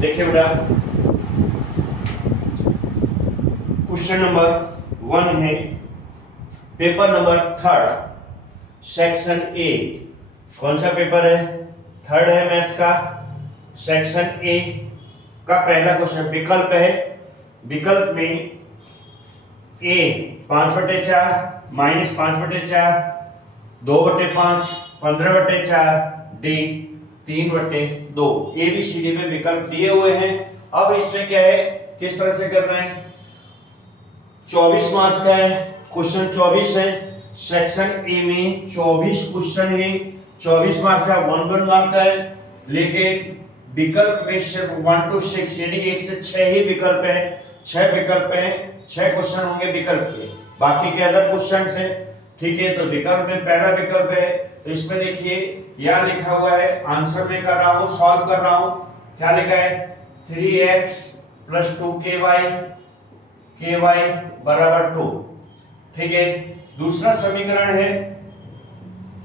देखिए बेटा, question number 1 है, पेपर नंबर 3 सेक्शन ए। कौन सा पेपर है? 3 है मैथ का, सेक्शन ए का पहला क्वेश्चन विकल्प है। विकल्प में ए 5/4, -5/4, 2/5, 15/4, डी 3/2। ABCD में विकल्प दिए हुए हैं। अब इसमें क्या है, किस तरह से करना है? 24 मार्क्स का है, क्वेश्चन 24 है। सेक्शन ए में 24 क्वेश्चन है, 24 मार्क्स का 1 मार्क का है। लेकिन विकल्प में सिर्फ 1 to 6 यानी 1 से 6 ही विकल्प है। 6 विकल्प है, 6 क्वेश्चन होंगे विकल्प के, बाकी के अदर क्वेश्चन है। ठीक है, तो विकल्प में पहला विकल्प है। तो इसमें देखिए यहां लिखा हुआ है, आंसर में कर रहा हूं, सॉल्व कर रहा हूं। क्या लिखा है? 3x + 2ky = 2। ठीक है, दूसरा समीकरण है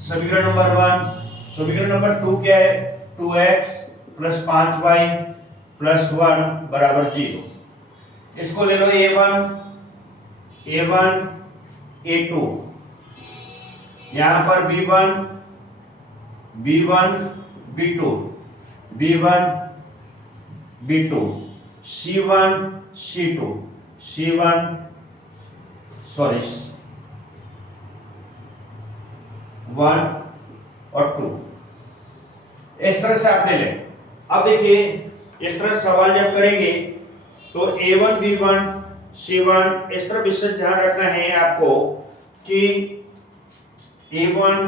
समीकरण नंबर 1। समीकरण नंबर 2 क्या है? 2x + 5y + 1 = 0। इसको ले लो a1 a2, यहां पर b1 b2 b2 c1 c2 c1 sorry 1 और 2, इस तरह से आपने ले। अब देखिए इस तरह सवाल जब करेंगे तो a1 b1 c1 इस तरह विशेष ध्यान रखना है आपको कि a1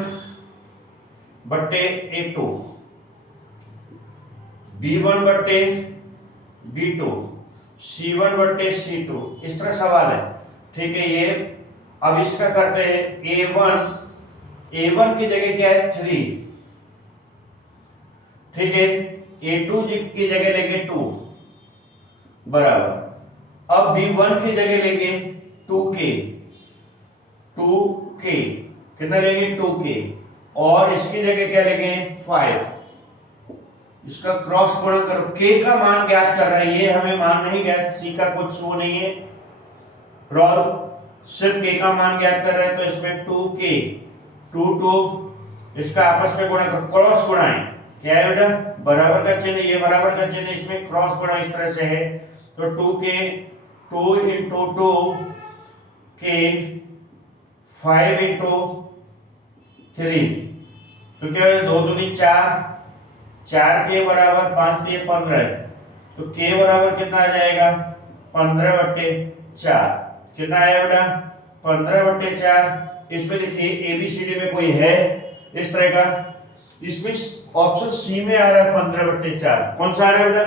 बट्टे a2, b1 बट्टे b2, c1 बट्टे c2, इस तरह सवाल है। ठीक है, ये अब इसका करते हैं a1 की जगह क्या है? 3। ठीक है, a2 की जगह लेंगे 2 बराबर, अब b1 की जगह लेंगे 2k कितना लेंगे? 2k, और इसकी जगह क्या लेंगे? 5। इसका क्रॉस गुणा करो, k का मान ज्ञात कर रहा है, ये हमें मान नहीं ज्ञात, c का कुछ वो नहीं है, रोल सिर्फ k का मान ज्ञात कर रहा है। तो इसमें 2k 2 इसका आपस में गुणा करो, क्रॉस गुणा है। क्या है बेटा? बराबर का चिन्ह, ये बराबर का चिन्ह, इसमें क्रॉस गुणा इस तरह से है। तो 2k 2 × 2k 5 × 3, तो क्या है? 2 दूनी 4, 4k बराबर 5 3 15, तो k बराबर कितना आ जाएगा? 15/4। कितना आया बेटा? 15/4। इसमें देखिए ABCD में कोई है इस तरह का, इसमें ऑप्शन सी में आ रहा है 15/4। कौन सा आ रहा है बेटा?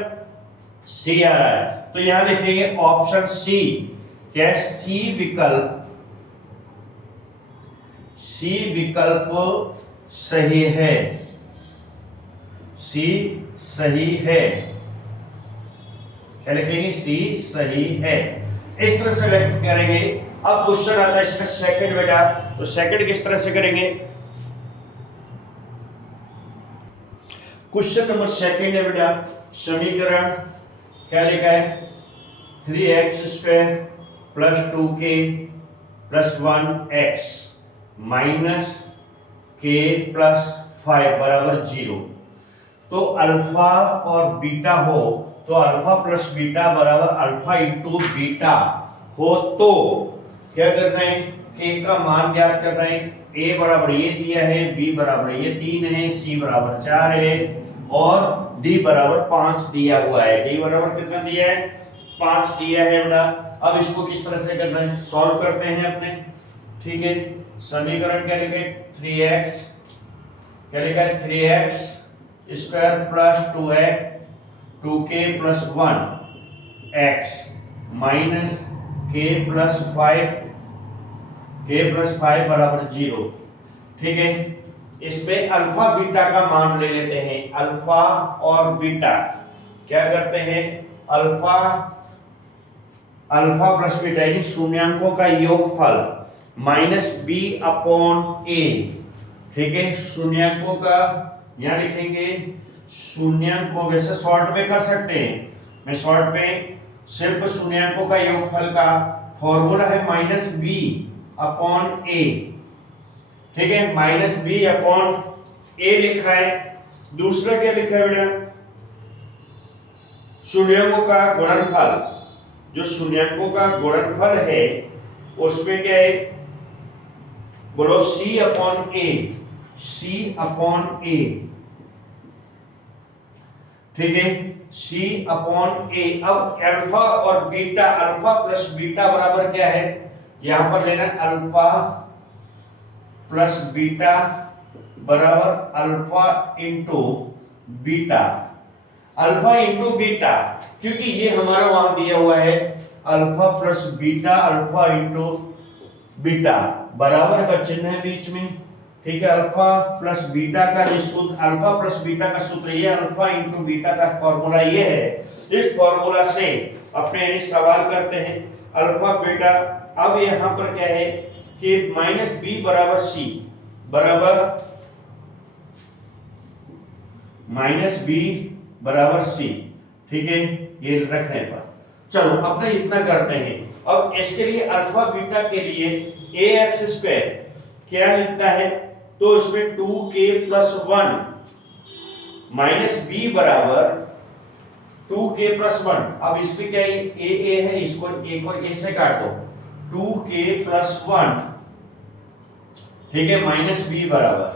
सी आ रहा है। तो यहां लिखेंगे ऑप्शन सी। क्या? सी विकल्प सही है, सी सही है। क्या लिखेंगे? सी सही है। इस तरह से करेंगे। अब क्वेश्चन आता है इसका सेकंड बेटा, तो सेकंड किस तरह से करेंगे? क्वेश्चन नंबर सेकंड है बेटा, समीकरण क्या लिखा है? 3x² + 2k + 1x - k + 5 = 0। तो अल्फा और बीटा हो, तो अल्फा + बीटा = अल्फा × बीटा हो, तो क्या करना है? k का मान ज्ञात करना है। a बराबर ये दिया है, b बराबर ये 3 है, c बराबर 4 है, और d बराबर 5 दिया हुआ है। d बराबर कितना दिया है? 5 दिया है बेटा। अब इसको किस तरह से करना है? सॉल्व करते हैं अपने। ठीक है, समीकरण क्या लिखे? 3x क्या लिखा है? 3x² + 2k + 1x - k + 5 = 0। ठीक है, इसमें अल्फा बीटा का मान ले लेते हैं। अल्फा और बीटा क्या करते हैं? अल्फा + बीटा यानी शून्यांकों का योगफल -b/a। ठीक है, शून्यांकों का यहां लिखेंगे शून्यांक को वैसे शॉर्ट में कर सकते हैं, मैं शॉर्ट में सिर्फ शून्याङ्कों का योगफल का फॉर्मूला है माइनस बी अपॉन ए, ठीक है, माइनस बी अपॉन ए लिखा है। दूसरा क्या लिखा है बेटा, शून्याङ्कों का गुणनफल, जो शून्याङ्कों का गुणनफल है उसमें क्या है, बोलो सी अपॉन ए, सी अपॉन ए, ठीक है, सी अपॉन ए। अब अल्फा और बीटा, अल्फा प्लस बीटा बराबर क्या है, यहां पर लेना अल्फा प्लस बीटा बराबर alpha into beta, alpha into beta, क्योंकि ये हमारा वहां दिया हुआ है alpha plus beta, alpha into beta, बराबर का चिन्ह है बीच में, ठीक है। अल्फा प्लस बीटा का जो सूत्र, अल्फा प्लस बीटा का सूत्र ये, अल्फा इंटू बीटा का फॉर्मूला ये है। इस फॉर्मूला से अपने यानी सवाल करते हैं अल्फा बीटा। अब यहां पर क्या है कि माइनस बी बराबर सी, बराबर माइनस बी बराबर सी, ठीक है, ये रखने पर। चलो अपना इतना करते हैं। अब इसके लिए अल्फा बीटा के लिए ए एक्स स्क्वायर क्या लिखता है, तो इसमें 2k प्लस 1 माइनस बी बराबर 2k प्लस 1। अब इसमें क्या है, ए है, इसको ए को ए से काट दो, 2k प्लस 1, ठीक है, माइनस बी बराबर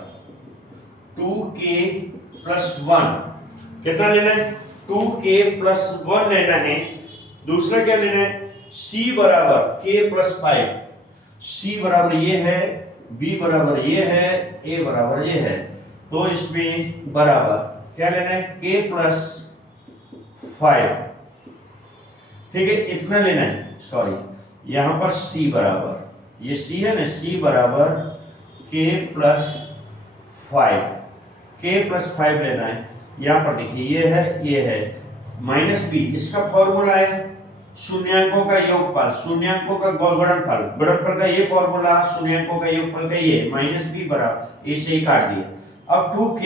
2k प्लस 1, कितना लेना है, 2k प्लस 1 लेना है। दूसरा क्या लेना है, c बराबर k प्लस 5, c बराबर ये है, b बराबर ये है, a बराबर ये है, तो इसमें बराबर क्या लेना है, k प्लस 5, ठीक है, इतना लेना है। सॉरी, यहां पर c बराबर, ये c है ना, c बराबर k प्लस 5, k प्लस 5 लेना है। यहां पर देखिए ये है माइनस बी, इसका फॉर्मूला है शून्याङ्कों का योगफल, शून्याङ्कों का गुणनफल, गुणनफल का ये फॉर्मूला, शून्याङ्कों का योगफल का ये, माइनस बी बराबर ए से ही काट दिया। अब 2k,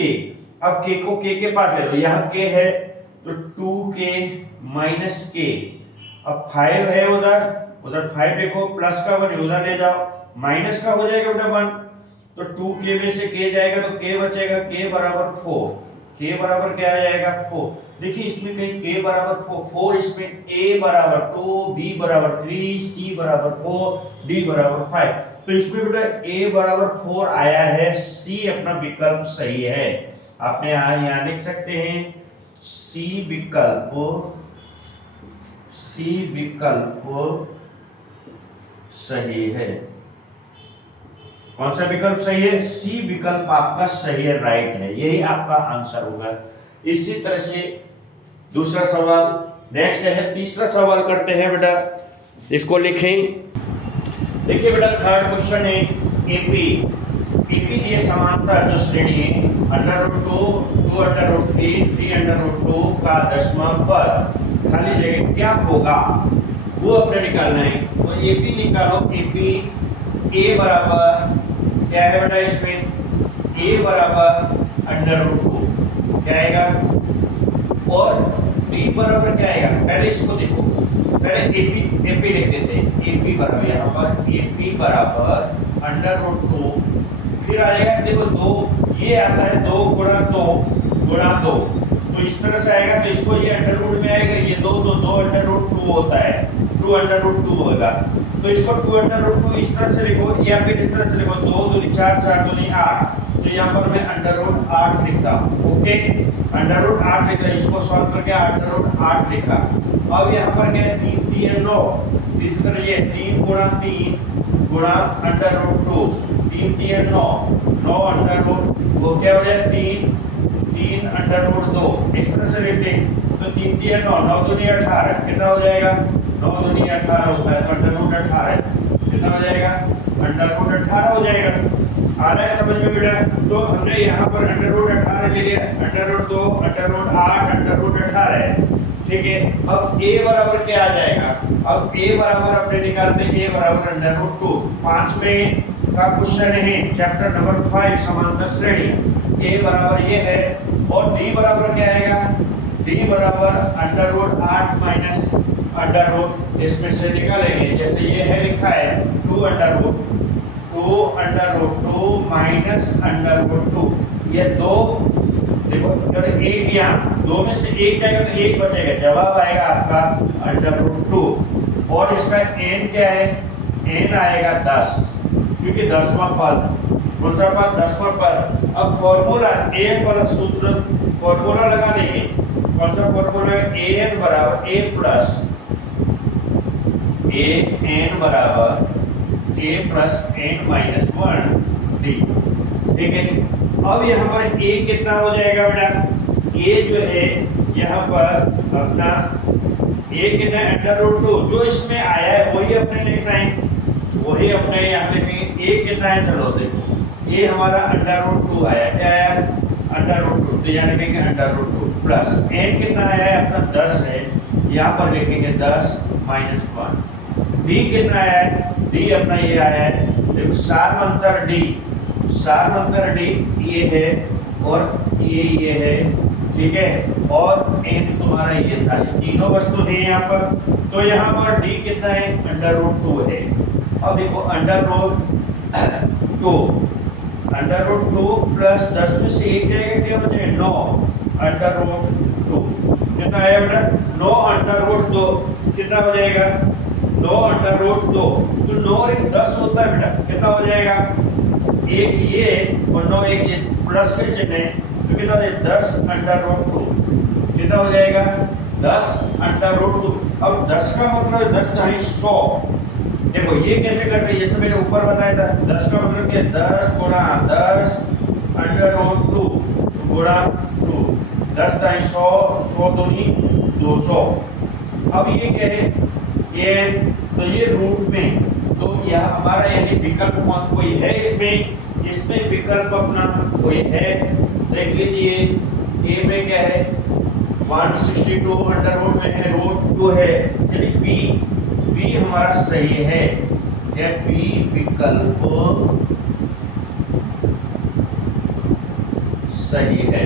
अब k को k के पास ले लो, यहाँ k है तो 2k माइनस k, अब 5 है उधर 5 देखो, प्लस का 1 उधर ले जाओ, माइनस का हो जाएगा बेटा 1, तो 2k में से k जाएगा तो k बचेगा, k बराबर 4, k बराबर क्या आ जाएगा 4। देखिए इसमें कहीं k बराबर 4, इसमें a बराबर 2, b बराबर 3, c बराबर 4, d बराबर 5, तो इसमें बेटा a बराबर 4 आया है, c अपना विकल्प सही है। आपने यहाँ लिख सकते हैं c विकल्प सही है। कौन सा विकल्प सही है, सी विकल्प आपका सही है, राइट है, यही आपका आंसर होगा। इसी तरह से दूसरा सवाल नेक्स्ट है, तीसरा सवाल करते हैं बेटा, इसको लिखें। देखिए बेटा थर्ड क्वेश्चन है, एपी दिए समांतर जो श्रेणी है √2, 2√3, 3√2 का दशमलव पर खाली जगह क्या होगा वो अपने निकालना है। तो एपी निकालो, एपी ए बराबर क्या है बेटा, इसमें a बराबर √2 क्या आएगा, और b बराबर क्या आएगा, पहले इसको देखो, पहले एपी लिख देते हैं, एपी बराबर यहाँ पर एपी बराबर √2, फिर आ जाएगा देखो 2, ये आता है 2 गुणा 2, तो इस तरह से आएगा, तो इसको ये √ में आएगा, ये 2 √2 होता है, 2 √2 होगा, तो इसको 2 इस तरह से लिखो या फिर इस तरह से लिखो, 2 दूनी 4, 4 दूनी 8, तो यहाँ पर मैं √8 लिखता हूँ, ओके, √8 लिखा, इसको सॉल्व करके √8 लिखा। अब यहाँ पर क्या है, 3 3 9, इसी तरह ये 3 गुणा 3 गुणा √2, 3 3 9, 9 वो क्या हो जाए 3 √2, इस तरह से लिखते हैं, तो 3 3 9, 9 दूनी 18, कितना हो जाएगा, 9 दूनी 18 होता है, तो √18 कितना हो जाएगा, √18 हो जाएगा। आ रहा है समझ में बेटा, तो हमने यहाँ पर √18 ले लिया, √2, √8, √18, ठीक है। अब a बराबर क्या आ जाएगा, अब a बराबर अपने निकालते हैं, a बराबर √2, 5वें का क्वेश्चन है चैप्टर नंबर 5 समांतर श्रेणी, a बराबर ये है और डी बराबर क्या आएगा, डी बराबर under root 8 minus under root, इसमें से निकालेंगे जैसे ये है लिखा है 2 under root 2 minus under root 2, ये दो देखो अगर एक यहाँ दो में से एक जाएगा तो एक बचेगा, जवाब आएगा आपका अंडर रूट 2। और इसका n क्या है, n आएगा 10 क्योंकि 10वां पद, कौन सा पद, 10वां पद। अब फॉर्मूला an वाला सूत्र फॉर्मूला लगा देंगे, कौन सा फॉर्मूला है, an बराबर a plus n minus 1 d, ठीक है। अब यहाँ पर a कितना हो जाएगा बेटा, a जो है यहाँ पर अपना a कितना है अंडर रूट 2, जो इसमें आया है वही अपने लिखना है, वही अपने यहाँ लिखेंगे। a कितना है, चलो देखो a हमारा अंडर रूट 2 आया, क्या आया, अंडर रूट 2, तो यहाँ लिखेंगे अंडर रूट 2 प्लस n कितना आया है अपना 10 है, यहाँ पर लिखेंगे 10 माइनस 1। d कितना आया है, d अपना ये आया है, देखो सार्वंतर d, सार्वंतर d ये है और ये है, ठीक है, और n तुम्हारा ये था, ये तीनों वस्तु है यहाँ पर। तो यहाँ पर d कितना है, अंडर रूट 2 है। अब देखो अंडर रूट 2 प्लस 10 में से एक जाएगा, क्या बचेगा 9 अंडर रूट 2, कितना आया बेटा 9 अंडर रूट 2, कितना हो जाएगा 9 अंडर रूट 2, तो 9 और 10 होता है बेटा, कितना हो जाएगा, एक ये और 9 एक ये प्लस के चिन्ह है, तो कितना हो जाएगा 10 अंडर रूट 2, कितना हो जाएगा 10 अंडर रूट 2। अब 10 का मतलब 10 नहीं 100, देखो ये कैसे करते हैं, ये सब मैंने ऊपर बताया था। 10 का मतलब क्या, 10 गुणा 10 अंडर रूट 2 गुणा 2, 10 टाइम 100, 100 दूनी 200। अब ये क्या है, ये तो ये रूट में, तो यह हमारा यानी विकल्प कौन कोई है इसमें विकल्प अपना कोई है, देख लीजिए। ए में क्या है 162 अंडर रूट में है रूट 2 है, यानी बी हमारा सही है, क्या बी विकल्प सही है,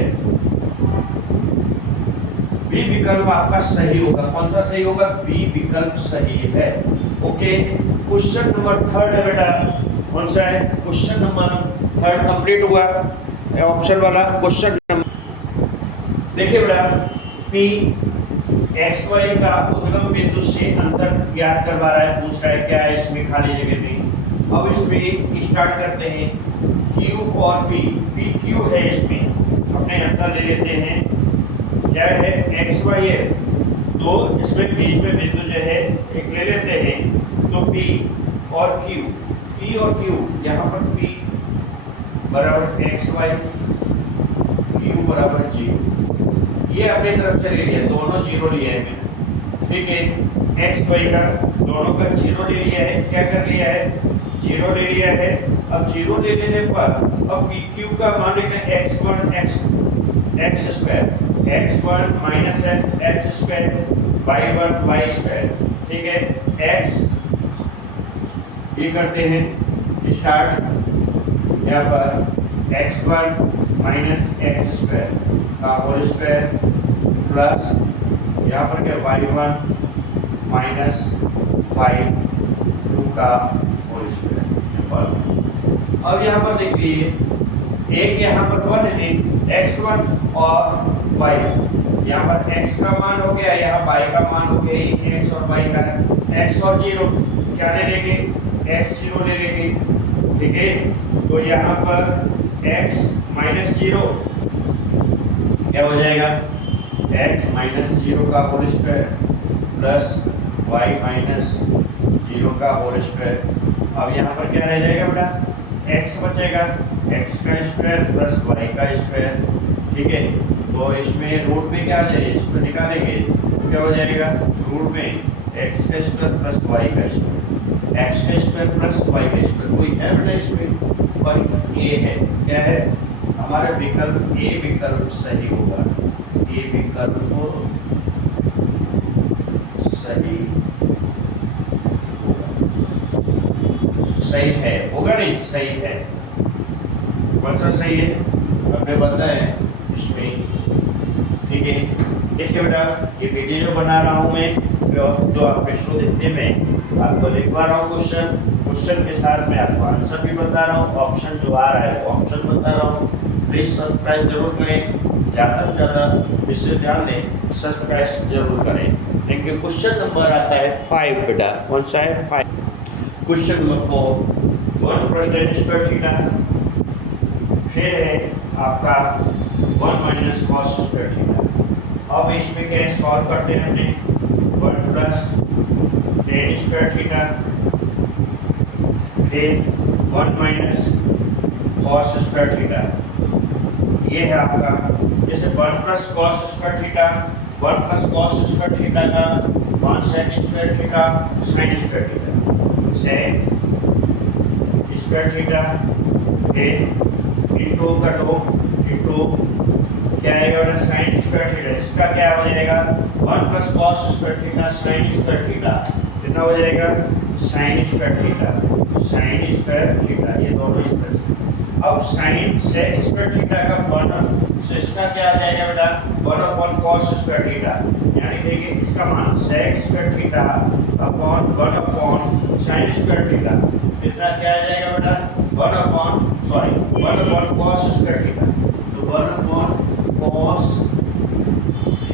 बी विकल्प आपका सही होगा। कौन सा सही होगा, बी विकल्प सही है। ओके, क्वेश्चन नंबर 3 है बेटा, कौन सा है, क्वेश्चन नंबर 3 कंप्लीट हुआ ऑप्शन वाला क्वेश्चन नंबर। देखिए बेटा, पी एक्स वाई का उद्गम बिंदु से अंतर ज्ञात करवा रहा है, पूछ रहा है क्या है इसमें खाली जगह में। अब इसमें स्टार्ट करते हैं, क्यू और पी क्यू है, इसमें अपने अंतर ले लेते हैं, क्या है एक्स वाई है, तो इसमें बीच में बिंदु जो है एक ले लेते हैं, तो पी और क्यू यहाँ पर पी बराबर एक्स वाई, क्यू बराबर जीरो, ये अपनी तरफ से ले लिया, दोनों जीरो लिया है मैंने, ठीक है। एक्स वाई का दोनों का जीरो ले लिया है, क्या कर लिया है, जीरो ले लिया है। अब जीरो ले लेने पर अब पी क्यू का मान लेते हैं x1 x square, x1 minus x square, y1 y square, ठीक है। एक्स ये करते हैं स्टार्ट, यहाँ पर x1 माइनस एक्स स्क्वायर का होल स्क्वायर प्लस यहाँ पर क्या y1 माइनस y2 का होल स्क्वायर। अब यहाँ पर देख लीजिए, एक यहाँ पर 1 है, x1 और y, यहाँ पर x का मान हो गया, यहाँ y का मान हो गया, x और y का, x और 0 क्या ले लेंगे, x 0 ले लेंगे, ठीक है। तो यहाँ पर x माइनस 0 क्या हो जाएगा, x माइनस 0 का whole square plus y minus 0 का होल स्क्वायर। अब यहाँ पर क्या रह जाएगा बेटा, x बचेगा, x का स्क्वायर प्लस y का स्क्वायर, ठीक है। तो इसमें रूट में क्या आ जाएगा, इसको निकालेंगे, क्या हो जाएगा, रूट में x का स्क्वायर प्लस y का स्क्वायर, x का स्क्वायर प्लस y का स्क्वायर। कोई है बेटा इसमें, फर्स्ट ए है, क्या है हमारा विकल्प, ए विकल्प सही होगा, ए विकल्प सही सही है, होगा नहीं, सही है। कौन सा सही है, हमने बताया इसमें ठीक है। देखिए बेटा, ये वीडियो जो बना रहा हूँ मैं, जो आपके शो देखते मैं आपको लिखवा रहा हूँ क्वेश्चन के साथ मैं आपको आंसर भी बता रहा हूँ, ऑप्शन जो आ रहा है ऑप्शन बता रहा हूँ। प्लीज सब्सक्राइब जरूर करें, ज़्यादा से ज़्यादा इससे ध्यान दें, सब्सक्राइब जरूर करें। Thank you. क्वेश्चन नंबर आता है 5 बेटा, कौन सा है 5? Question number 4, 1 + tan square theta, फिर है आपका 1 - cos स्क्वायर थीटा। अब इसमें क्या सॉल्व करते हैं हमने, 1 + tan स्क्वायर थीटा, फिर 1 - cos स्क्वायर थीटा। ये है आपका, जैसे 1 + cos square theta, 1 + cos square theta का 1 sec square theta sin square theta, sec square theta, फिर इंटू कटो इंटू क्या आएगा sin स्क्वायर थीटा। इसका क्या हो जाएगा, 1 + cos square theta sin square theta, कितना हो जाएगा sin स्क्वायर थीटा, ये दोनों इस तरह से। अब sin sec स्क्वायर थीटा का 1, तो इसका क्या आ जाएगा बेटा 1/cos स्क्वायर थीटा, यानी कि इसका मान sec square theta upon 1/sin square theta, कितना क्या आ जाएगा बेटा 1/cos स्क्वायर थीटा, तो 1/cos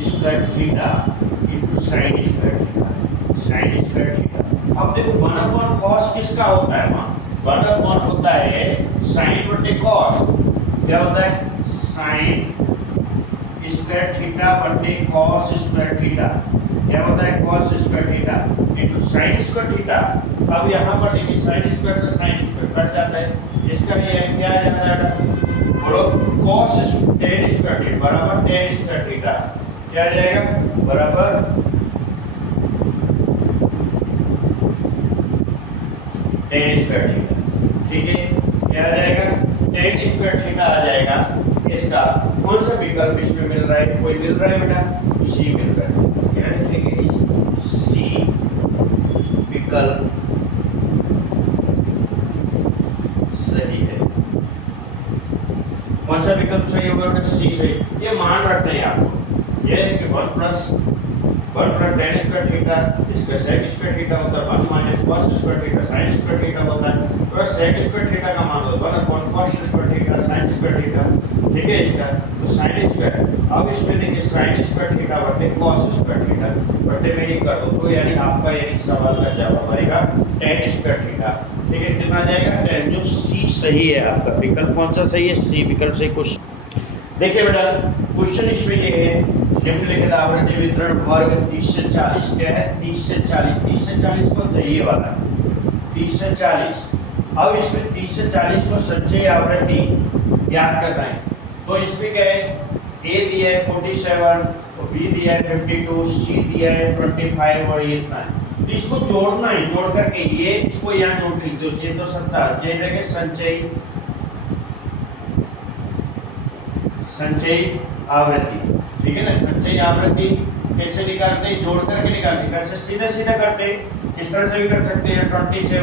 square theta into sin square theta. अब देखो 1/cos किसका होता है, 1/1 होता है sin बटे cos, क्या होता है sin स्क्वायर थीटा बटे cos स्क्वायर थीटा, क्या होता है cos square theta into sin square theta. अब यहाँ पर देखिए sin स्क्वायर से sin स्क्वायर कट जाता है, इसका ये क्या आ जाता है बोलो cos tan स्क्वायर थीटा बराबर tan स्क्वायर थीटा, क्या आ जाएगा बराबर tan स्क्वायर थीटा। ठीक है, क्या आ जाएगा tan स्क्वायर थीटा आ जाएगा। इसका कौन सा विकल्प इसमें मिल रहा है, कोई मिल रहा है बेटा, सी मिल रहा है, क्या लिखेंगे सी विकल्प सही है। कौन सा विकल्प सही होगा बेटा, सी सही। ये मान रखते हैं आपको, ये है कि 1 + tan स्क्वायर थीटा, इसका sec स्क्वायर थीटा होता है 1 - cos square theta sin square theta होता है, तो sec स्क्वायर थीटा का मान होता है 1/cos square theta sin square theta. ठीक है, इसका तो sin स्क्वायर, अब इसमें देखिए sin स्क्वायर थीटा बटे cos स्क्वायर थीटा बटे में ही कर दो, तो यानी आपका ये सवाल का जवाब आएगा tan स्क्वायर थीटा। ठीक है, कितना आ जाएगा tan, जो सी सही है आपका विकल्प कौन सा सही है, सी विकल्प सही। क्वेश्चन देखिए बेटा, क्वेश्चन इसमें ये है निम्नलिखित आवृत्ति वितरण वर्ग 30 से 40, क्या है 30 से 40 को चाहिए वाला 30 से 40। अब इसमें 30 से 40 को संचयी आवृत्ति ज्ञात करना है, तो इसमें क्या है ए दिया है 47, बी दिया है 52, सी दिया है 25 और ये इतना है, तो इसको जोड़ना है, जोड़ करके ये इसको यहाँ जोड़ के लिख दो, ये तो 70, ये रहेगा संचयी आवृत्ति। ठीक है ना, संचयी आवृत्ति कैसे निकालते हैं, जोड़ करके निकालते हैं, कैसे सीधा करते हैं, इस तरह से भी कर सकते हैं। 27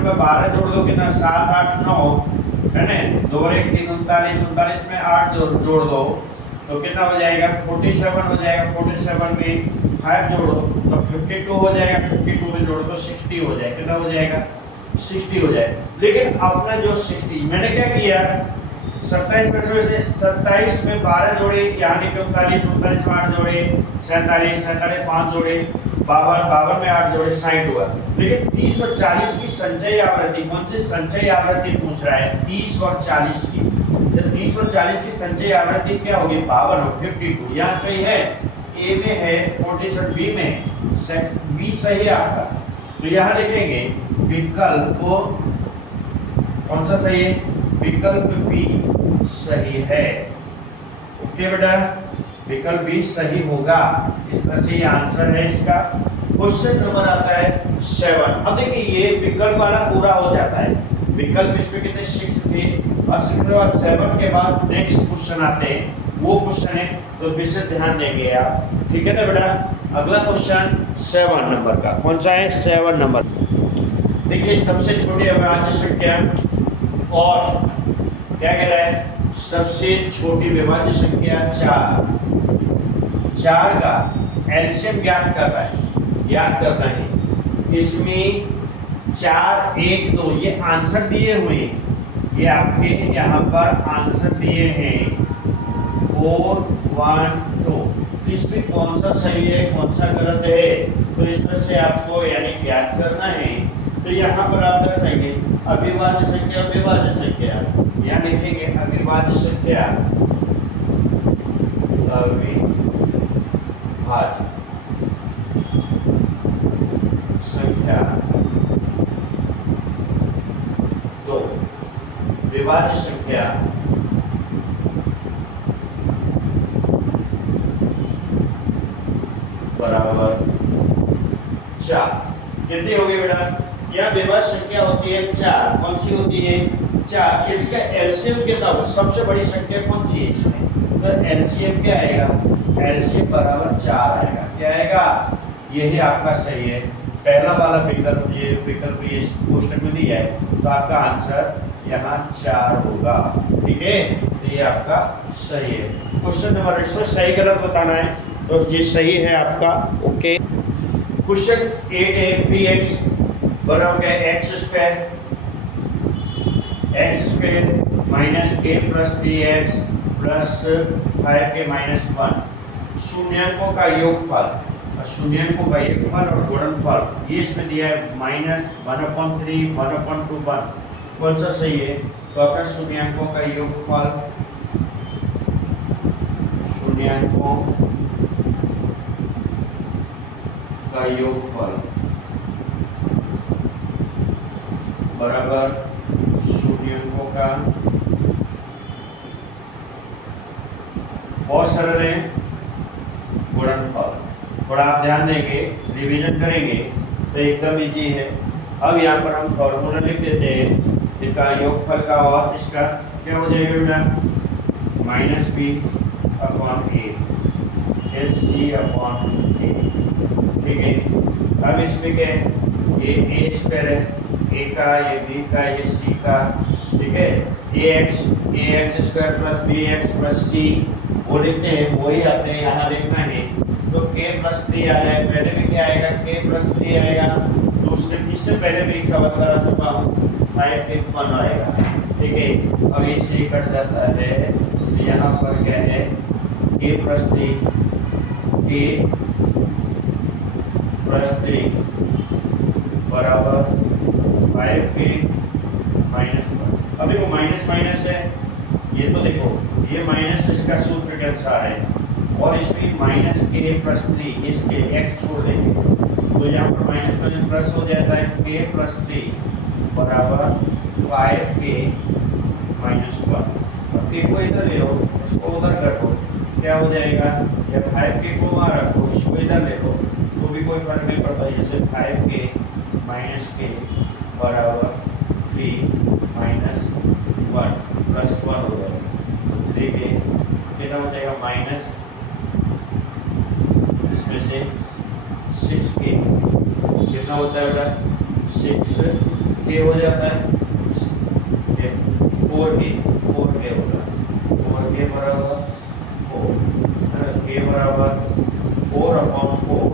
में 12 जोड़ दो, कितना 7 8 9 है ना, 2 और 1 3 39 में 8 जोड़ दो तो कितना हो जाएगा 47 हो जाएगा, 47 में 5 जोड़ो तो 52 हो जाएगा, 52 में जोड़ो तो 60 हो जाएगा, कितना हो जाएगा 60 हो जाएगा। लेकिन अपना जो 60 मैंने क्या किया 27 में से 27 में 12 जोड़े, यानी कि 39 में 8 जोड़े, 47 में 5 जोड़े, 52 में 8 जोड़े, 60 हुआ। लेकिन 30 और 40 की संचयी आवृत्ति, कौन सी संचयी आवृत्ति पूछ रहा है 30 और 40 की, तो 30 और 40 की संचयी आवृत्ति क्या होगी 52 और 52, यहाँ कहीं है ए में है 47, बी में बी सही है आपका, तो यहाँ लिखेंगे विकल्प कौन सा सही है, विकल्प बी सही है। ओके बेटा, विकल्प बी सही होगा, इस तरह से ये आंसर है इसका। क्वेश्चन नंबर आता है 7। अब देखिए ये विकल्प वाला पूरा हो जाता है, विकल्प इसमें कितने 6 थे और 6 के बाद 7 के बाद नेक्स्ट क्वेश्चन आते हैं, वो क्वेश्चन है तो विशेष ध्यान देंगे आप। ठीक है ना बेटा, अगला क्वेश्चन 7 नंबर का कौन सा है 7 नंबर। देखिए सबसे छोटी अविभाज्य संख्या और क्या कह रहा है सबसे छोटी विभाज्य संख्या 4 4 का एलसीएम ज्ञात कर रहा है, ज्ञात करना है। इसमें 4 1 2 ये आंसर दिए हुए हैं, ये आपके यहाँ पर आंसर दिए हैं 4 1 2। तो इसमें कौन सा सही है कौन सा गलत है, तो इस तरह से आपको यानी ज्ञात करना है। तो यहाँ पर आप दर्शाएंगे अविभाज्य संख्या, अविभाज्य संख्या, यहाँ लिखेंगे अविभाज्य संख्या, अविभाज्य संख्या 2, विभाज्य संख्या बराबर 4। कितनी होगी बेटा, यह विभाज्य संख्या होती है 4। कौन सी होती है 4। इसका एलसीएम कितना होगा, सबसे बड़ी संख्या कौन सी है इसमें, तो एलसीएम क्या आएगा, एलसीएम बराबर 4 आएगा। क्या आएगा, यही आपका सही है। पहला वाला विकल्प ये इस क्वेश्चन में दिया है, तो आपका आंसर यहाँ 4 होगा। ठीक है, तो ये आपका सही है। क्वेश्चन नंबर, इसमें सही गलत बताना है, तो ये सही है आपका। ओके, क्वेश्चन 8 है, पी एक्स बराबर है एक्स स्क्वायर माइनस के plus 3x plus 5k minus 1 शून्यांकों का योगफल, शून्यांकों का योगफल और गुणनफल, ये इसमें दिया है माइनस 1/3 1/2 1। कौन सा सही है, तो अपना शून्यांकों का योगफल, शून्यांकों का योगफल बराबर शून्यांकों का, बहुत सरल है, गुणनफल। थोड़ा आप ध्यान देंगे, रिवीजन करेंगे तो एकदम इजी है। अब यहाँ पर हम फॉर्मूला लिख देते हैं इसका योगफल का, और इसका क्या हो जाएगा बेटा, -b/a SC/a। ठीक है, अब इसमें क्या है, ये a स्क्वायर है, a का, ये b का, ये c का। ठीक है, ax square plus bx plus c वो लिखते हैं, वही आपने यहाँ लिखना है। तो k प्लस 3 आ जाए, पहले में क्या आएगा, k प्लस 3 आएगा। दूसरे इससे पहले भी एक सवाल करा चुका हूँ, 5k 1 आएगा। ठीक है, अब इसे कट जाता है, यहाँ पर क्या है, k प्लस 3 बराबर 5k माइनस 1। अभी वो माइनस माइनस है, ये तो देखो ये माइनस इसका सूत्र के अनुसार है, और इसमें माइनस के प्लस 3 इसके x छोड़ देंगे, तो यहाँ पर माइनस माइनस प्लस हो जाता है, k प्लस 3 बराबर 5k माइनस 1। अब k को इधर ले लो, इसको उधर कर दो, क्या हो जाएगा, या 5k को वहाँ रखो, इसको इधर ले लो, तो भी कोई फर्क नहीं पड़ता। जैसे 5k माइनस k बराबर 3 माइनस 1 प्लस 1 हो जाएगा, तो 3k कितना हो जाएगा, माइनस इसमें से 6k कितना होता है बेटा, 6k हो जाता है, 4k होता है, 4k बराबर 4, k बराबर 4/4,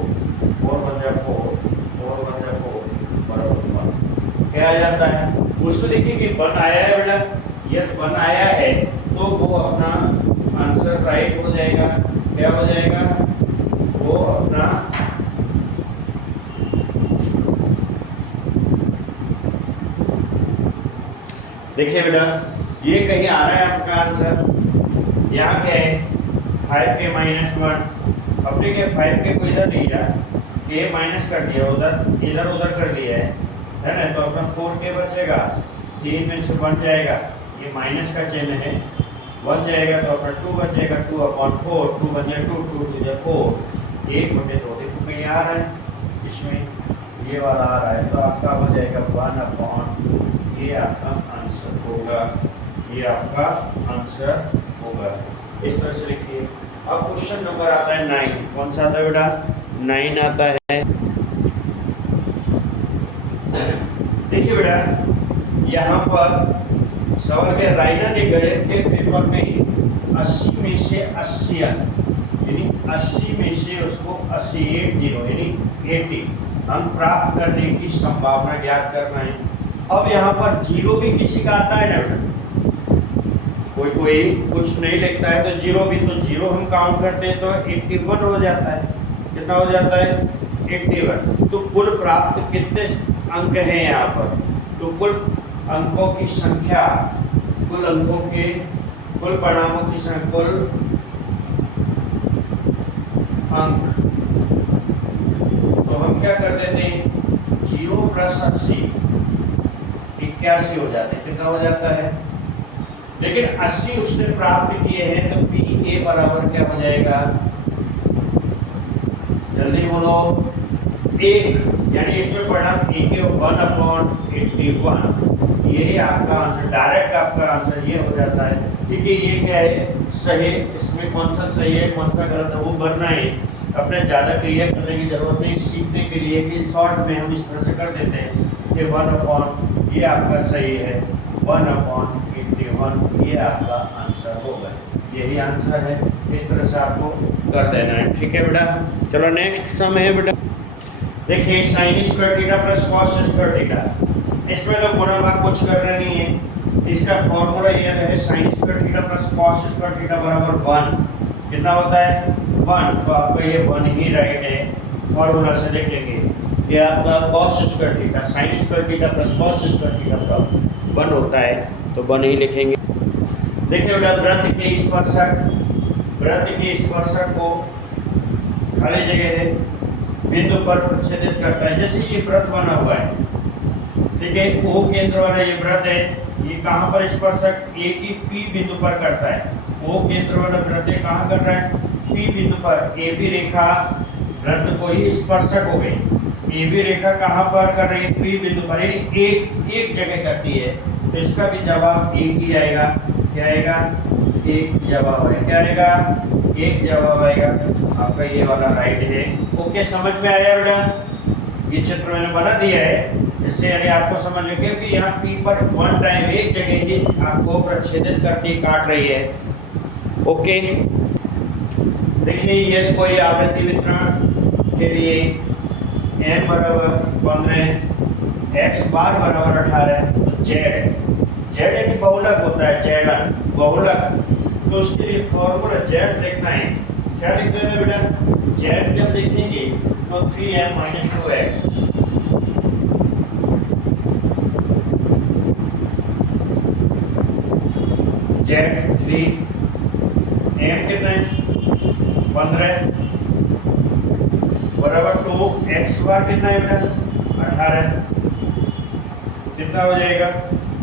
4 बन जाए 4 बन जाए 4 बराबर 1। क्या आ जाता है, उसको देखिए कि 1 आया है बेटा, ये 1 आया है, तो वो अपना आंसर राइट हो जाएगा। क्या हो जाएगा, वो अपना देखिए बेटा, ये कहीं आ रहा है आपका आंसर, यहाँ क्या है 5k माइनस 1, अपने क्या 5k को इधर लिया, k माइनस कर दिया, उधर इधर उधर कर लिया है ना, तो अपना 4k बचेगा, 3 में से 1 जाएगा, ये माइनस का चिन्ह है, 1 जाएगा तो अपना 2 बचेगा, 2/4, 2 बन जाए 2, 2 2 4, 1/2। देखो कहीं आ रहा है, इसमें ये वाला आ रहा है, तो आपका हो जाएगा 1/2, ये आपका आंसर होगा, ये आपका आंसर होगा। इस तरह से लिखिए। अब क्वेश्चन नंबर आता है 9। कौन सा आता है बेटा, 9 आता है। देखिए बेटा, यहाँ पर सवाल के रायना ने गणित के पेपर में 80 में से 80 अंक, यानी 80 में से उसको 80 यानी 80 अंक प्राप्त करने की संभावना ज्ञात करना है। अब यहाँ पर जीरो भी किसी का आता है ना बेटा, कोई कुछ नहीं लिखता है तो जीरो भी, तो जीरो हम काउंट करते हैं तो 81 हो जाता है। कितना हो जाता है? 81। तो कुल प्राप्त कितने अंक हैं यहाँ पर? तो कुल अंकों की संख्या, कुल अंकों के, कुल परिणामों की संख्या, कुल अंक, तो हम क्या कर देते हैं 0 + 80 81 हो जाते हैं। कितना हो जाता है? लेकिन 80 उसने प्राप्त किए हैं तो PA बराबर क्या हो जाएगा? जल्दी बोलो। 1, यानी इसमें परिणाम 1/81। यही आपका आंसर, डायरेक्ट आपका आंसर ये हो जाता है। ठीक है, ये क्या है? सही। इसमें कौन सा सही है कौन सा गलत है वो भरना है। अपने ज़्यादा क्लियर करने की जरूरत नहीं, सीखने के लिए कि शॉर्ट में हम इस तरह से कर देते हैं कि 1/, ये आपका सही है, 1/81 ये आपका आंसर होगा। यही आंसर है, इस तरह से आपको कर देना है। ठीक है बेटा, चलो नेक्स्ट सम है बेटा। देखिए sin square theta plus cos square theta, इसमें तो गुणा भाग कुछ करना नहीं है। इसका फॉर्मूला ये है sin square theta plus cos square theta बराबर 1। कितना होता है? 1। तो आपका ये 1 ही राइट है। फॉर्मूला से देखेंगे ये आपका cos square theta, sin square theta plus cos square theta बराबर 1 होता है, तो 1 ही लिखेंगे। देखिए बेटा, वृत्त के स्पर्शक को खाली जगह है बिंदु पर प्रच्छेदित करता है। जैसे ये वृत्त बना हुआ है, ठीक है, O केंद्र वाला ये वृत्त है, ये कहाँ पर स्पर्शक A की P बिंदु पर करता है। O केंद्र वाला वृत्त कहाँ कर रहा है? P बिंदु पर। AB रेखा वृत्त को ही स्पर्शक हो गई। AB रेखा कहाँ पर कर रही है? P बिंदु पर, यानी एक जगह करती है, तो इसका भी जवाब एक ही आएगा। क्या आएगा? एक जवाब आएगा। क्या आएगा? एक जवाब आएगा। आपका ये वाला राइट है। ओके, समझ में आया बेटा? ये चित्र मैंने बना दिया है, इससे यानी आपको समझ में, क्योंकि यहाँ P पर 1 टाइम एक जगह ही आपको प्रच्छेदित करके काट रही है। ओके, देखिए ये कोई आवृत्ति वितरण के लिए n बराबर 15, x बार बराबर 18, तो z यानी बहुलक होता है, z बहुलक, तो उसके लिए फॉर्मूला z लिखना है। क्या लिखते हैं बेटा? z जब लिखेंगे तो 3m - 2x, z 3m कितना है? 15 बराबर 2, x बार कितना है बेटा? 18। कितना हो जाएगा?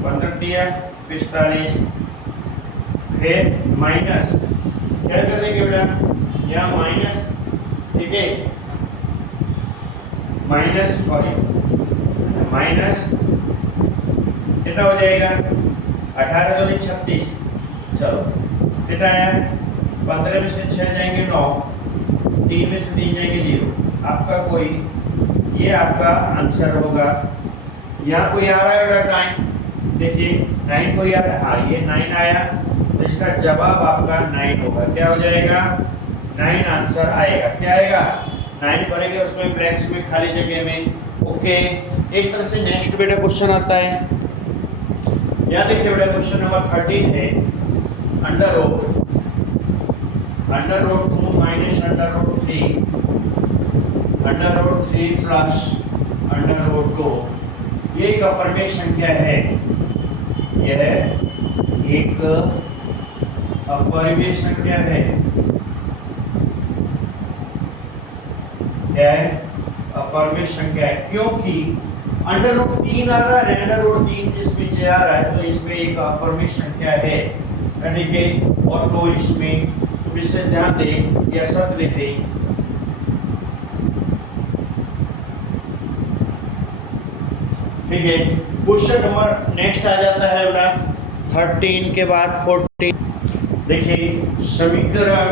15 दिया 45, फिर माइनस, क्या करेंगे बेटा? या माइनस, ठीक है, माइनस कितना हो जाएगा? 18 दूनी 36। चलो कितना है? 15 में से 6 जाएंगे 9, 3 में से 3 जाएंगे 0। आपका कोई, ये आपका आंसर होगा। यहाँ कोई आ रहा है बेटा टाइम? देखिए 9 कोई आ रहा है, हाँ ये 9 आया, तो इसका जवाब आपका 9 होगा। क्या हो जाएगा? 9 आंसर आएगा। क्या आएगा? 9 भरेंगे उसमें ब्लैंक्स में, खाली जगह में। ओके, इस तरह से नेक्स्ट बेटा क्वेश्चन आता है। यहाँ देखिए बेटा, क्वेश्चन नंबर 13 है, under root 2 minus under root 3 plus under root 2, ये एक अपरिमेय संख्या है। यह एक अपरिमेय संख्या है। क्या है? अपरिमेय संख्या है, क्योंकि अंडर रूट 3 आ रहा है, अंडर रूट 3 जिसमें जे आ रहा है, तो इसमें एक अपरिमेय संख्या है, ठीक है। और तो इसमें तो इससे ध्यान दें, यह सत्य लिख दें। ठीक है, क्वेश्चन नंबर नेक्स्ट आ जाता है बेटा 13 के बाद 14। देखिए समीकरण,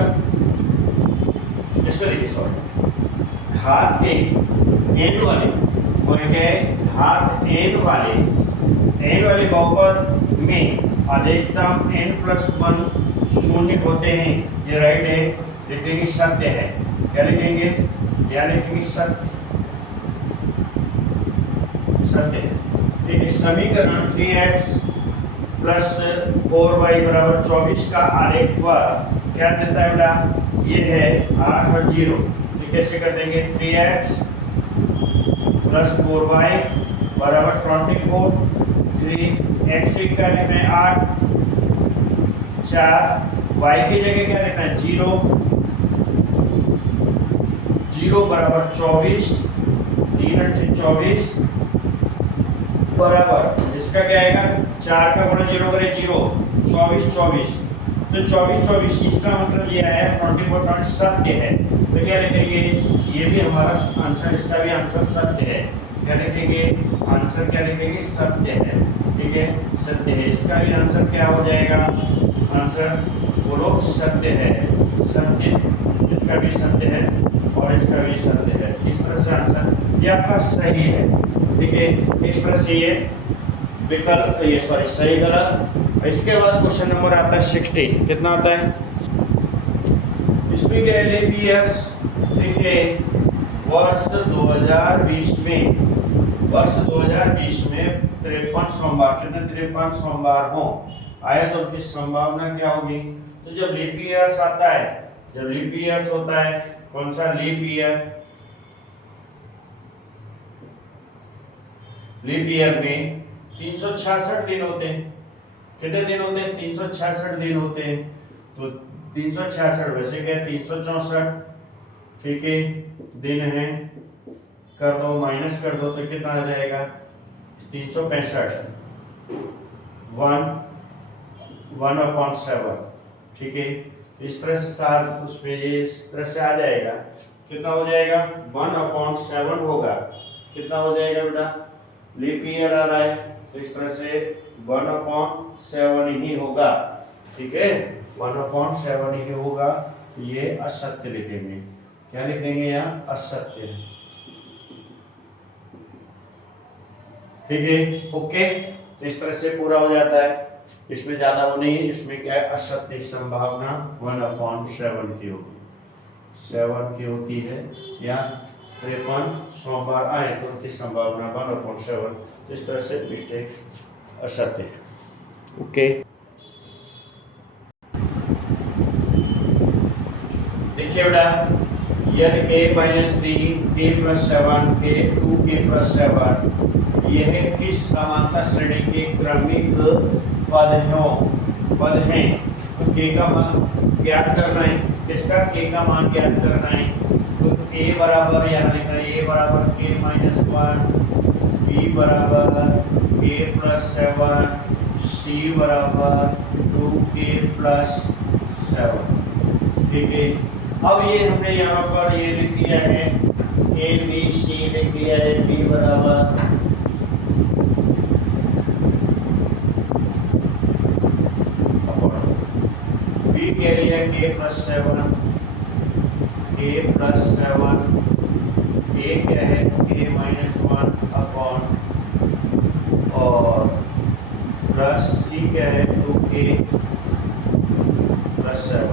इसको देखिए, सॉरी, घात के n वाले, घात n वाले बहुपद में अधिकतम n+1 शून्य होते हैं। ये राइट है। लिखेंगे सत्य है। क्या लिखेंगे? क्या लिखेंगे? सत्य, सत्य है। ठीक है, समीकरण 3x प्लस 4y बराबर 24 का आरेख पर क्या देता है बेटा? ये है 8 और 0। तो कैसे कर देंगे? 3x प्लस 4y बराबर 24। 3x का लिखना है 8, 4 y की जगह क्या लिखना है? 0, 0 बराबर 24, 3 8 24 बराबर इसका क्या आएगा? 4 का गुणा 0 करें 0, 24 24। तो 24 24 इसका मतलब ये है 24 सत्य है। तो क्या लिखेंगे? ये भी हमारा आंसर, इसका भी आंसर सत्य है। क्या लिखेंगे? आंसर क्या लिखेंगे? सत्य है। ठीक है, सत्य है। इसका भी आंसर क्या हो जाएगा? आंसर बोलो, सत्य है। सत्य, इसका भी सत्य है और इसका भी सत्य है। इस तरह से आंसर ये आपका सही है। ठीक है, इस तरह से ये विकल्प, ये सॉरी सही गलत। इसके बाद क्वेश्चन नंबर आता है 60। कितना आता है इसमें? क्या है? Leap years. देखिए वर्ष 2020 में, वर्ष 2020 में 53 सोमवार, कितने 53 सोमवार हो आए तो उनकी संभावना क्या होगी? तो जब लीप ईयर्स आता है, जब लीप ईयर्स होता है, कौन सा लीप ईयर? लीप ईयर में 366 दिन होते हैं। कितने दिन होते हैं? 366 दिन होते हैं। तो 366 वैसे क्या है? 364, ठीक है, दिन है। कर दो, माइनस कर दो तो कितना आ जाएगा? 365, 1/7। ठीक है, इस तरह से साथ उसमें ये इस तरह से आ जाएगा। कितना हो जाएगा? 1/7 होगा। कितना हो जाएगा बेटा? लीप ईयर आ रहा है तो इस तरह से 1/7 ही होगा। ठीक है, 1/7 ही होगा। ये असत्य लिखेंगे। क्या लिखेंगे यहाँ? असत्य। ठीक है, ओके। तो इस तरह से पूरा हो जाता है। इसमें ज्यादा वो नहीं है। इसमें क्या है? असत्य संभावना 1/7 की होगी, 7 की होती है। या 53 सोमवार आए तो उनकी संभावना 1/7। तो इस तरह से मिस्टेक असत्य है। ओके, देखिए बेटा, यदि k-3 k+7 k 2k+7 यह किस समांतर श्रेणी के क्रमिक पद हैं? तो k का मान ज्ञात करना है। किसका? k का मान ज्ञात करना है। तो a बराबर यहाँ लिखना है, a बराबर k-1, b बराबर k+7, c बराबर 2k+7। ठीक है, अब ये हमने यहाँ पर ये लिख दिया है, ए बी सी लिख दिया है। b बराबर b के लिए k+7, a क्या है? k-1 और प्लस c क्या है? 2k+7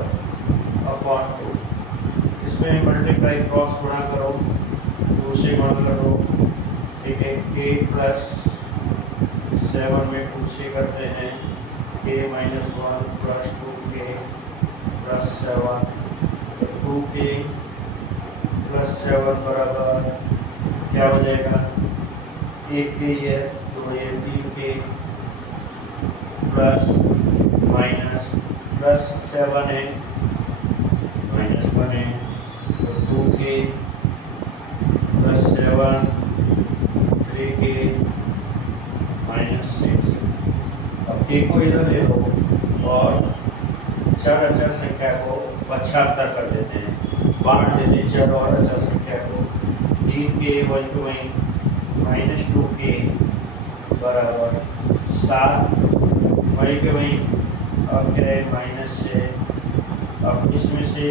upon 2। इसमें मल्टीप्लाई क्रॉस गुणा करो, 2 से गुणा करो। ठीक है, k+7 में 2 से करते हैं, k-1 प्लस 2k+7। 2k+7 बराबर क्या हो जाएगा? 1 के ये 2 ये 3k प्लस माइनस प्लस 7 है, -1 है। तो 2k+7, 3k -6। अब k को इधर ले लो और चर अचर संख्या को पक्षांतर कर देते हैं, बांट देते हैं चर और अचर संख्या को। 3k वहीं -2k बराबर 7, वहीं के वहीं। अब क्या है? माइनस से, अब इसमें से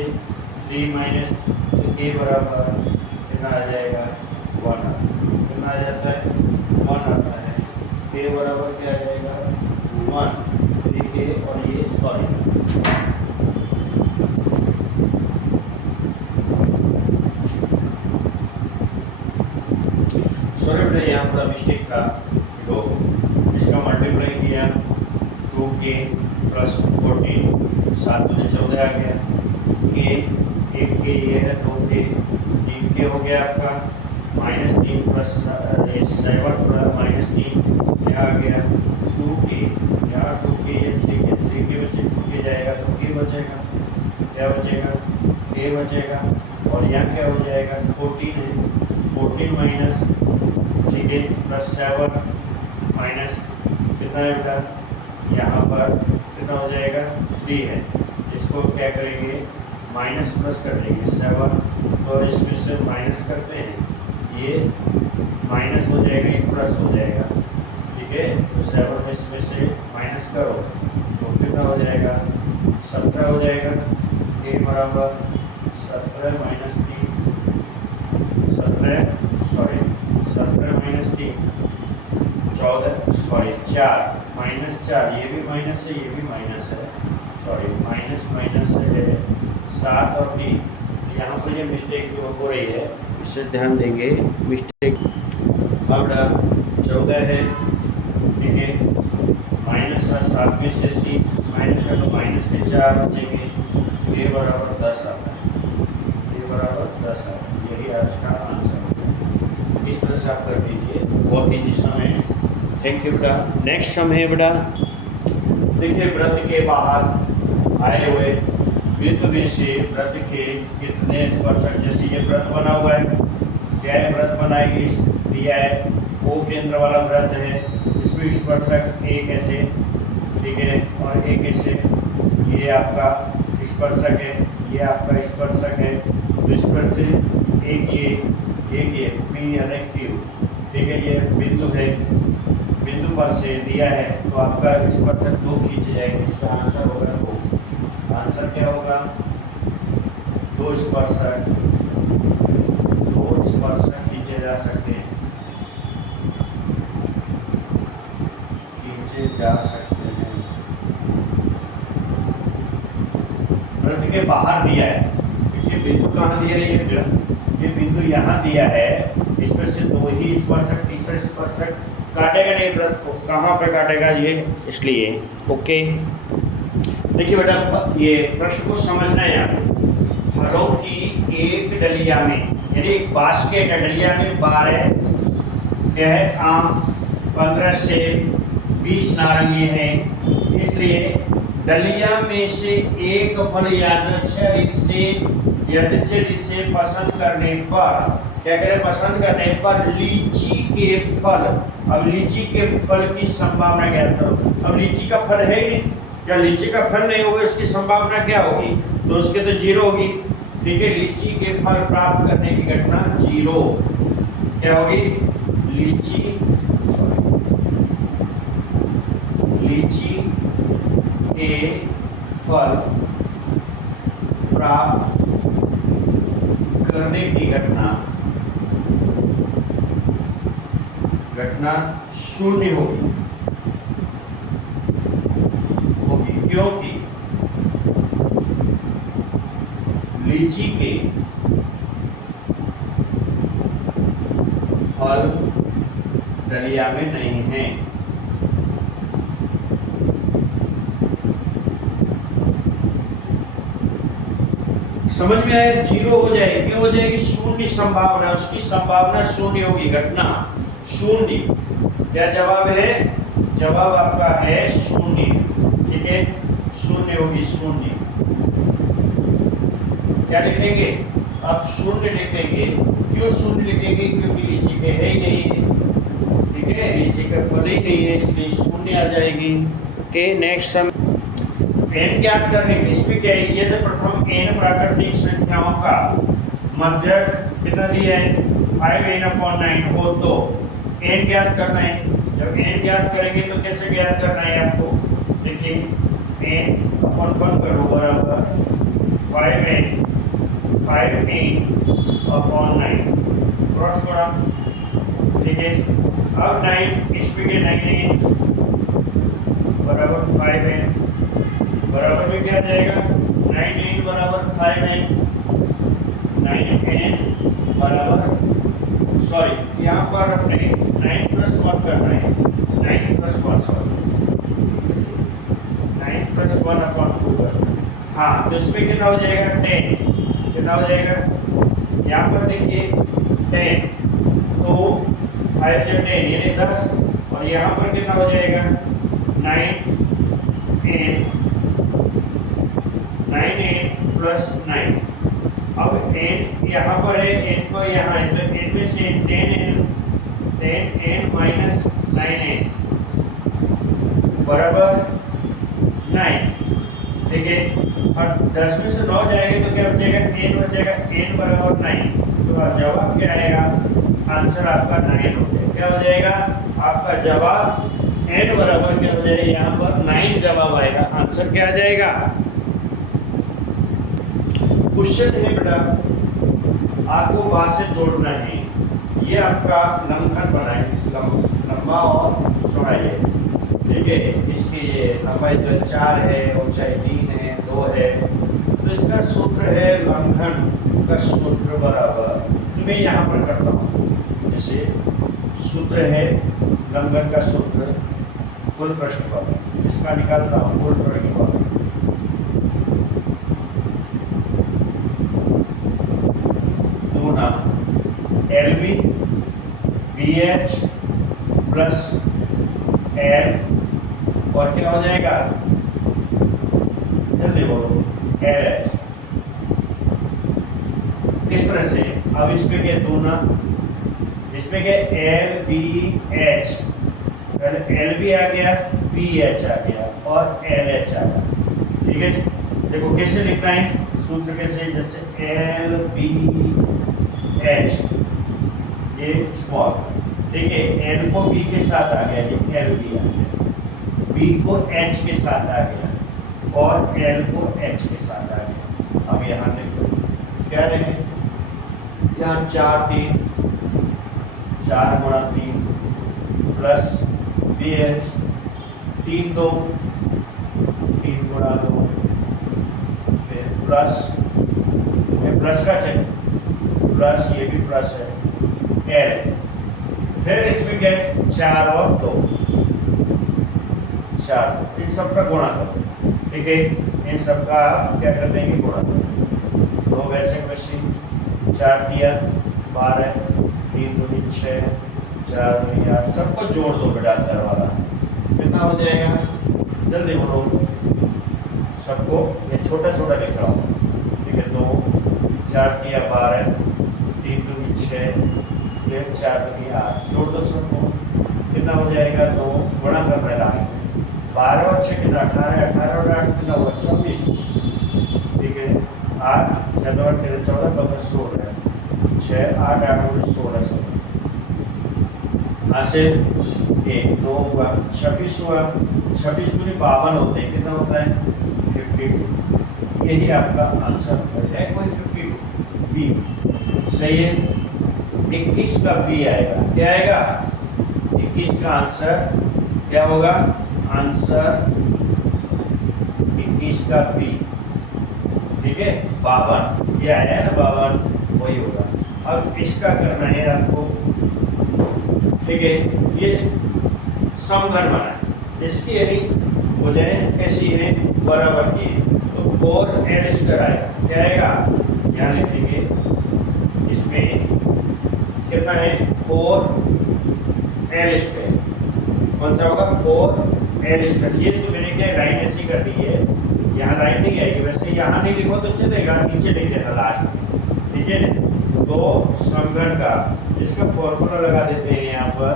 3 माइनस k बराबर कितना आ जाएगा? 1। कितना आ जाता है? 1 आता है। k बराबर क्या आ जाएगा? 1। 3k और ये सॉरी सॉरी बेटा यहाँ थोड़ा मिस्टेक था। तो इसका मल्टीप्लाई किया 2k प्लस 14, 7 दूनी 14 आ गया। के एक के ये है 2k, 3k हो गया आपका, -3 प्लस 7 माइनस 3 यहाँ आ गया 2k, यहाँ 2k ये 3k बचे, 2k जाएगा तो k बचेगा, क्या बचेगा k बचेगा। और यहाँ क्या हो जाएगा 14 है, 14 माइनस, ठीक है, प्लस 7 माइनस कितना है बेटा, यहाँ पर कितना हो जाएगा 3 है। इसको क्या करेंगे माइनस प्लस कर देंगे 7, तो इसमें से माइनस करते हैं, ये माइनस हो जाएगा, ये प्लस हो जाएगा, ठीक है। तो 7 में इसमें से माइनस करो तो कितना हो जाएगा 17 हो जाएगा। के बराबर 17 माइनस 3, 17 माइनस 3 14, सॉरी 4 माइनस 4, ये भी माइनस है, ये भी माइनस है, सॉरी माइनस माइनस है 7 और 3। यहाँ पर ये मिस्टेक जो हो रही है इसे ध्यान देंगे, मिस्टेक। अब 14 है, ठीक है, माइनस 7 में से 3 माइनस कर लो, माइनस के 4 बचेंगे, ये बराबर 10 आता है, ये बराबर 10 आता है, यही आपका आंसर है। इस तरह से आप कर दीजिए, बहुत ईजी सम है। थैंक यू बेटा। नेक्स्ट सम है बेटा, देखिए वृत्त के बाहर आए हुए बिंदु में से वृत्त के कितने स्पर्शक, जैसे ये वृत्त बना हुआ है, क्या है वृत्त बनाएगी, दिया है O केंद्र वाला वृत्त है, इसमें स्पर्शक एक ऐसे, ठीक है, और एक ऐसे, ये आपका स्पर्शक है, ये आपका स्पर्शक है। तो इस पर से एक ये P यानी Q, ठीक है, ये बिंदु है, बिंदु पर से दिया है तो आपका स्पर्शक 2 खींच जाएंगे, इसका आंसर होगा 2। आंसर क्या होगा 2 स्पर्शक खींचे जा सकते हैं, वृत्त के बाहर दिया है, क्योंकि बिंदु कहाँ दिया है, ये बिंदु यहाँ दिया है, इसमें से 2 ही स्पर्शक, तीसरा स्पर्शक काटेगा नहीं वृत्त को, कहाँ पे काटेगा ये, इसलिए ओके। देखिए बेटा ये प्रश्न को समझना है आपको। फलों की एक डलिया में, यानी एक बास्केट है, डलिया में 12 क्या है आम, 15 से 20 नारंगी हैं, इसलिए डलिया में से एक फल यादृच्छिक से पसंद करने पर, क्या करें, पसंद करने पर लीची के फल, अब लीची के फल की संभावना ज्ञात करो। अब लीची का फल है ही, या लीची का फल नहीं होगा, इसकी संभावना क्या होगी, तो उसके तो 0 होगी, ठीक है। लीची के फल प्राप्त करने की घटना 0 क्या होगी, लीची के फल प्राप्त करने की घटना 0 होगी, क्योंकि लीची के फल डलिया में नहीं है। समझ में आया, 0 हो जाएगी, क्यों हो जाएगी, 0 संभावना, उसकी संभावना 0 होगी, घटना 0। क्या जवाब है, जवाब आपका है 0, ठीक है, 0 होगी, 0 क्या लिखेंगे, अब 0 लिखेंगे, क्यों 0 लिखेंगे, क्योंकि लीची के है ही नहीं है, ठीक है, लीची का फल ही नहीं है, इसलिए 0 आ जाएगी। ओके नेक्स्ट सम, n ज्ञात करने के इसमें क्या है, ये तो प्रथम n प्राकृतिक संख्याओं का मध्यक कितना दिया है 5n/9 हो, तो n ज्ञात करना है। जब n ज्ञात करेंगे तो कैसे ज्ञात करना है आपको, देखिए n/1 करो बराबर 5n/9 क्रॉस करा, ठीक है। अब 9 इसमें के 9n बराबर 5n, बराबर में क्या जाएगा 9n बराबर 5n, 9n बराबर सॉरी यहाँ पर अपने 9 प्लस 1 करना है, 9 प्लस 1 सॉरी 9 प्लस 1 अपॉन 2 करना है। हाँ तो इसमें कितना हो जाएगा 10, कितना हो जाएगा यहाँ पर देखिए 10, तो 5 या 10 यानी 10, और यहाँ पर कितना हो जाएगा 9n प्लस 9। अब n यहाँ पर है, n को यहाँ है तो n में से 10n माइनस 9n बराबर 9, ठीक है। और 10 में से 9 जाएंगे तो क्या बचेगा n बचेगा, n बराबर 9, तो जवाब क्या आएगा, आंसर आपका 9 हो जाएगा। क्या हो जाएगा आपका जवाब n बराबर क्या हो जाएगा, यहाँ पर 9 जवाब आएगा, आंसर क्या आ जाएगा। क्वेश्चन है बेटा, आपको बात से जोड़ना है, ये आपका लंबखंड बनाए, लंबा और चौड़ाई है, ठीक है। इसकी ये लंबाई तो 4 है, ऊंचाई 3 है, 2 है, तो इसका सूत्र है लंबखंड का सूत्र बराबर, तो मैं यहाँ पर करता हूँ, जैसे सूत्र है लंबखंड का सूत्र कुल पृष्ठफल, इसका निकालता हूँ कुल पृष्ठफल, LB BH प्लस L और क्या हो जाएगा, जल्दी बोलो, LH। इस तरह से अब इसमें क्या दूना, इसमें क्या LBH, LB आ गया, BH आ गया और LH आ गया, ठीक है। देखो कैसे लिखना है सूत्र, कैसे, जैसे LBH ये स्मॉल, ठीक है, L को B के साथ आ गया, ये LB आ गया, B को H के साथ आ गया और L को H के साथ आ गया। अब यहाँ देखो क्या रहे, यहाँ 4 गुणा 3 प्लस BH 3 गुणा 2 फिर प्लस, प्लस का चिन्ह, प्लस ये भी प्लस है L, फिर इसमें क्या है 4 और 2, 4 इन सब का गुणा करो, ठीक है, इन सब का क्या कर देंगे गुणा करो, 2 वैसे वैसे 4 दिया 12, 3 दूनी 6, 4 दूनी 8, सबको जोड़ दो बेटा अंदर वाला, कितना हो जाएगा, जल्दी बोलो, सबको ये छोटा छोटा लिख रहा हूँ, ठीक है। 2 4 दिया 12, 3 दूनी 6, फिर 4 दूनी 8, जोड़ दो सबको, कितना हो जाएगा, 2 गुणा कर रहे लास्ट में, 12 और 6 कितना 18, 18 और 8 कितना हुआ 24, ठीक है। 8 7 और 13 14 15 16, 6 8 8 और 16 16, यहाँ से 1 2 हुआ 26 हुआ, 26 दूनी 52 होते हैं, कितना होता है 52, यही आपका आंसर है, कोई 52 बी सही है। 21 का बी आएगा, क्या आएगा 21 का आंसर क्या होगा, आंसर 21 का बी, ठीक है। 52 ये आया है ना 52, वही होगा। अब इसका करना है आपको, ठीक है, ये समघन बना है, इसकी यानी भुजाएं कैसी है बराबर की, तो 4L² आएगा, क्या आएगा यहाँ लिखेंगे, इसमें कितना है 4L², कौन सा होगा 4L², ये तो मैंने क्या लाइन ऐसी कर दी है, यहाँ लाइन नहीं आएगी, वैसे यहाँ नहीं लिखो तो चलेगा, नीचे लिख देना लास्ट में, ठीक है ना। तो समघन का इसका फॉर्मूला लगा देते हैं यहाँ पर,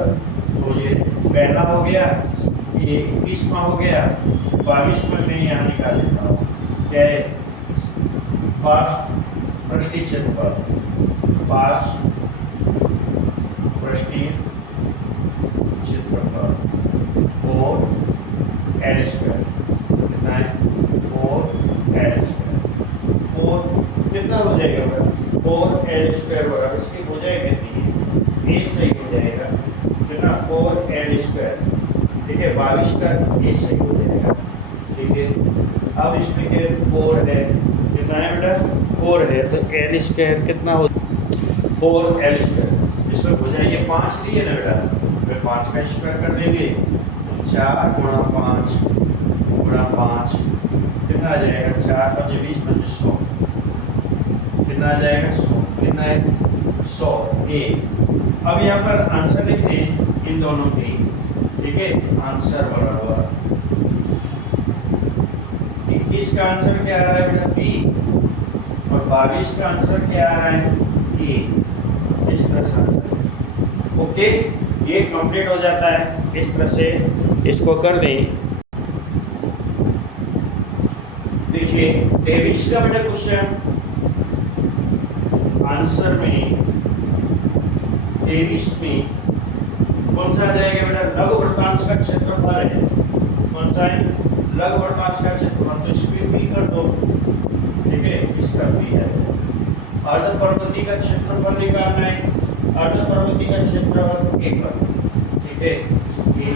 तो ये पहला हो गया, ये 21वां हो गया, 22वां मैं यहाँ निकाल देता हूँ, क्या है पास पृष्ठीय क्षेत्रफल, पास पृष्ठीय क्षेत्रफल 4L², कितना है 4L², 4 कितना हो जाएगा 4L² बराबर, इसकी भुजाएं कितनी है, ये सही हो जाएगा, कितना 4L², ठीक है, 22 का ये सही हो जाएगा, ठीक है। अब इसमें क्या 4 है, कितना है बेटा 4 है, तो L² कितना हो 4L², इसमें भुजा ये 5 लिए ना बेटा, फिर 5 का स्क्वायर कर देंगे, 4 गुणा 5 गुणा 5 कितना आ जाएगा, 4 5 20 5 100, कितना आ जाएगा 100, कितना है 100 ए। अब यहाँ पर आंसर लिख दें इन दोनों के, ठीक है, आंसर बराबर 21 का आंसर क्या आ रहा है बेटा बी, और 22 का आंसर क्या आ रहा है ए। इस तरह से आंसर, ओके, ये कंप्लीट हो जाता है। इस तरह से इसको कर दें। देखिए 23 का बेटा क्वेश्चन आंसर में 23 में कौन सा आ जाएगा बेटा, लघु वृत्तांश का क्षेत्रफल है, कौन सा है लघु वृत्तांश का क्षेत्रफल, तो इसमें भी कर दो, ठीक है, इसका भी है। अर्ध परिमिति का क्षेत्रफल निकालना है, अर्ध परिमिति का क्षेत्रफल एक पर, ठीक है, ये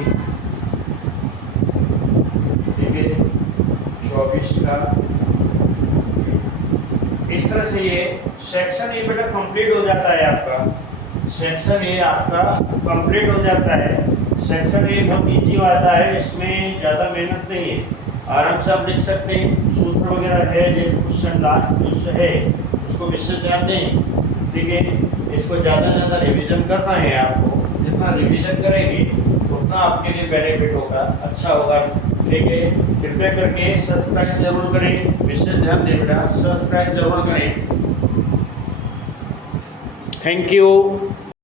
ठीक है 24 का। इस तरह से ये सेक्शन ए बेटा कंप्लीट हो जाता है आपका, सेक्शन ए आपका कंप्लीट हो जाता है। सेक्शन ए बहुत इजी आता है, इसमें ज़्यादा मेहनत नहीं है, आराम से आप लिख सकते हैं, सूत्र वगैरह है, जो क्वेश्चन लास्ट जो है उसको विशेष ध्यान दें, ठीक है। इसको ज़्यादा ज़्यादा रिवीजन करना है आपको, जितना रिवीजन करेंगे उतना आपके लिए बेनिफिट होगा, अच्छा होगा, ठीक है। कृपया करके सब्सक्राइब जरूर करें, विशेष ध्यान दें बेटा, सब्सक्राइब जरूर करें। Thank you.